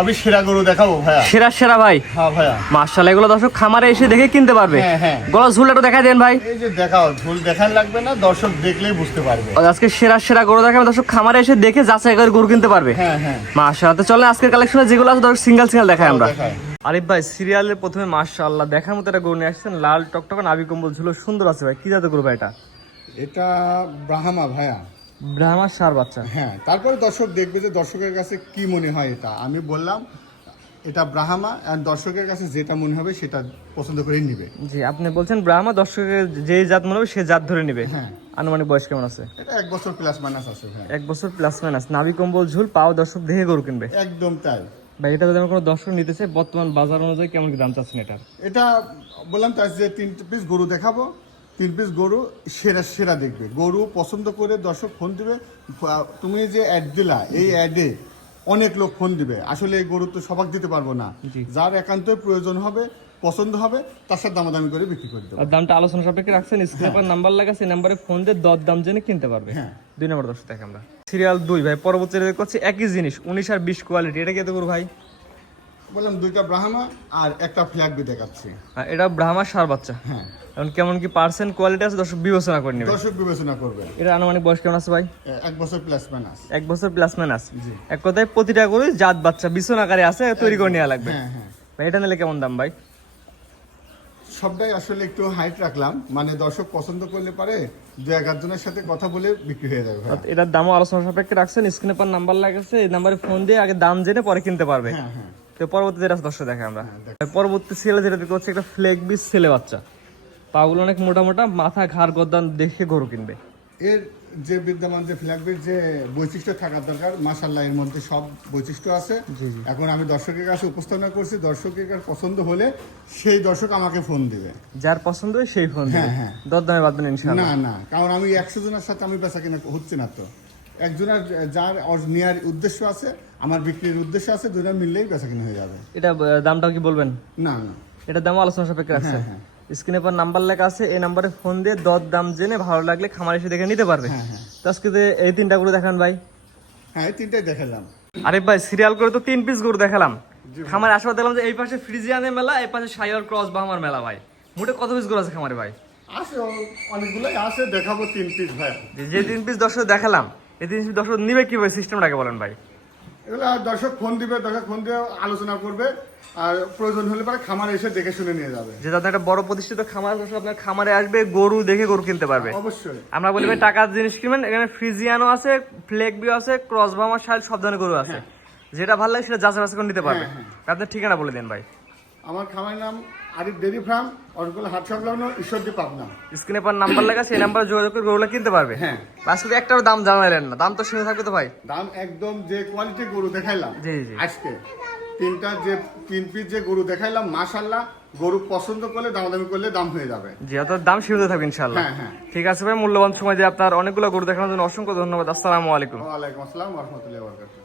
আমি সেরা গরু দেখাবো ভাইয়া। সেরা সেরা ভাই। হ্যাঁ ভাইয়া, মাশাআল্লাহ, এগুলো দর্শক খামারে এসে দেখে কিনতে পারবে। হ্যাঁ। গলা ঝুলটা একটু দেখাই দেন ভাই। এই যে দেখাও, ঝুল দেখান লাগবে না, দর্শক দেখলেই বুঝতে পারবে। আজকে সেরা সেরা গরু দেখাবে, দর্শক খামারে এসে দেখে যাচাই করে গরু কিনতে পারবে। হ্যাঁ। মাশাআল্লাহ, তো চলেন আজকের কালেকশনে যেগুলো আছে দর্শক সিঙ্গেল দেখাই আমরা। দেখায়। আরিফ ভাই, সিরিয়ালের প্রথমে মাশাআল্লাহ দেখার মতো একটা গরু নিয়ে আসছেন, লাল টকটকা নাভি কম্বল ঝুলো সুন্দর আছে ভাই। কি জাতের গরু ভাই এটা? এটা ব্রাহ্মা ভাইয়া। ব্রাহ্মার সার বাচ্চা। হ্যাঁ, তারপরে দর্শক দেখবে যে দর্শকের কাছে কি মনে হয়। এটা আমি বললাম এটা ব্রাহ্মা, আর দর্শকের কাছে যেটা মনে হবে সেটা পছন্দ করে নিবে। জি, আপনি বলছেন ব্রাহ্মা, দর্শকের যে জাত মনে হবে সে জাত ধরে নিবে। হ্যাঁ। আনুমানিক বয়স কেমন আছে? এটা 1 বছর প্লাস মাইনাস আছে ভাই। 1 বছর প্লাস মাইনাস, নাভি কম্বল ঝুল, পাও দর্শক দেখে গরু কিনবে। একদম তাই ভাই, এটা যদি আমার কোনো দর্শক নিতে চাই, বর্তমান বাজার অনুযায়ী কেমন কি দাম চাচ্ছেন এটার? এটা বললাম তাই যে 3 পিস গরু দেখাবো, 3 পিস গরু সেরা দেখবে। গরু পছন্দ করে দর্শক ফোন দিবে। তুমি যে অ্যাড দিলা, এই অ্যাডে অনেক লোক ফোন দিবে। আসলে এই গরু তো সবাক দিতে পারবো না। যার একান্তই প্রয়োজন হবে, পছন্দ হবে, তার সাথে দামাদামি করে বিক্রি করে দেবো। আর দামটা আলোচনা সাপেক্ষে রাখছেন, স্ক্রিনে নাম্বার লাগা, সেই নাম্বারে ফোন দিয়ে দর দাম জেনে কিনতে পারবে। হ্যাঁ। 2 নম্বর দর্শক দেখে আমরা সিরিয়াল 2 ভাই। পরবর্তী করছি একই জিনিস, 19 আর 20 কোয়ালিটি। এটা কি এত গরু ভাই? বললাম 2টা ব্রাহ্মা আর একটা ফ্ল্যাগ বি দেখাচ্ছি। এটা ব্রাহ্মার সার বাচ্চা। হ্যাঁ। এখন কেমন কি পার্সেন্ট কোয়ালিটি আছে দর্শক বিবেচনা করে নেবে। দর্শক বিবেচনা করবে। এটা আনুমানিক বয়স কেমন আছে ভাই? 1 বছর প্লাস মাইনাস। 1 বছর প্লাস মাইনাস। জি। এক কথায় প্রতিটা গরু জাত বাচ্চা বিছনাকারে আছে, তৈরি করে নেওয়া লাগবে। হ্যাঁ। ভাই, এটা নিলে কেমন দাম ভাই? সবটাই আসলে একটু হাইট রাখলাম, মানে দর্শক পছন্দ করলে পারে 2-1 জনের সাথে কথা বলে বিক্রি হয়ে যাবে। এটার দামও আলোচনা সাপেক্ষে রাখছেন, স্ক্রিনে পর নাম্বার লাগাচ্ছে, এই নাম্বারে ফোন দিয়ে আগে দাম জেনে পরে কিনতে পারবে। হ্যাঁ। তো পরবর্তী যেটা দর্শক দেখে আমরা পরবর্তী ছেলে যেটা দেখতে হচ্ছে একটা ফ্লেগ বিস ছেলে বাচ্চা, পাগুলো অনেক মোটা মোটা, মাথা ঘাড় গদ্দান দেখে গরু কিনবে। এর যে বিদ্যমান যে ফ্ল্যাগবির যে বৈশিষ্ট্য থাকার দরকার, মাশাআল্লাহ এর মধ্যে সব বৈশিষ্ট্য আছে। এখন আমি দর্শকের কাছে উপস্থাপনা করছি, দর্শকের কাছে পছন্দ হলে সেই দর্শক আমাকে ফোন দিবে। যার পছন্দ হয় সেই ফোন দিবে। হ্যাঁ। দরদামে বাঁধবেন ইনশাআল্লাহ। না, কারণ আমি 100 জনের সাথে আমি বেচা কিনা হচ্ছে না। তো একজনের যার নেওয়ার উদ্দেশ্য আছে, আমার বিক্রির উদ্দেশ্য আছে, দুজনে মিললেই বেচা কিনা হয়ে যাবে। এটা দামটা কি বলবেন? না। এটা দামও আলোচনা সাপেক্ষে রাখছে। হ্যাঁ। স্ক্রিনে পর নাম্বার লেখা আছে, এই নাম্বারে ফোন দিয়ে দর দাম জেনে ভালো লাগলে খামার এসে দেখে নিতে পারবে। হ্যাঁ। তো আজকে এই 3টা গরু দেখান ভাই। হ্যাঁ, এই 3টাই দেখালাম। আরে ভাই, সিরিয়াল করে তো 3 পিস গরু দেখালাম। খামারে আসার দেখলাম যে এই পাশে ফ্রিজিয়ানের মেলা, এই পাশে শাইওয়াল ক্রস বাহামার মেলা। ভাই, মোটে কত পিস গরু আছে খামারে ভাই? আছে অনেকগুলোই আছে, দেখাবো 3 পিস ভাই। যে 3 পিস দর্শক দেখালাম, এই 3 পিস দর্শক নিবে কিভাবে, সিস্টেমটাকে বলেন ভাই। এগুলো দর্শক ফোন দিবে, দর্শক ফোন দিয়ে আলোচনা করবে, আর প্রয়োজন হলে পরে খামারে এসে দেখে শুনে নিয়ে যাবে। যে তাদের একটা বড় প্রতিষ্ঠিত খামার, আপনার খামারে আসবে, গরু দেখে গরু কিনতে পারবে। অবশ্যই। আমরা বলি ভাই টাকার জিনিস কিনবেন, এখানে ফ্রিজিয়ানও আছে, ফ্লেগবিও আছে, ক্রস বাহামার শাইল, সব ধরনের গরু আছে। যেটা ভালো লাগে সেটা যাচাই বাছাই করে নিতে পারবে। আপনার ঠিকানা বলে দেন ভাই। আমার খামারের নাম আরিফ ডেরি ফার্ম, অরকুল হাট সংলগ্ন, ঈশ্বরদী, পাবনা। স্ক্রিনে পর নাম্বার লেখা, সেই নাম্বারে যোগাযোগ করে গরুগুলো কিনতে পারবে। হ্যাঁ। আজকে একটাও দাম জানাইলেন না, দাম তো শুনে থাকবে তো ভাই। দাম একদম যে কোয়ালিটির গরু দেখাইলাম জি। আজকে, 3 পিস যে গরু দেখাইলাম, মাশাআল্লাহ গরু পছন্দ করলে দামাদামি করলে দাম হয়ে যাবে। জি, অর্থাৎ দাম সীমিত থাকবে ইনশাআল্লাহ। হ্যাঁ। ঠিক আছে ভাই, মূল্যবান সময় দিয়ে আপনার অনেকগুলো গরু দেখানোর জন্য অসংখ্য ধন্যবাদ। আসসালামু আলাইকুম। ওয়ালাইকুম আসসালাম ওয়া রাহমাতুল্লাহি ওয়া বারাকাতুহু।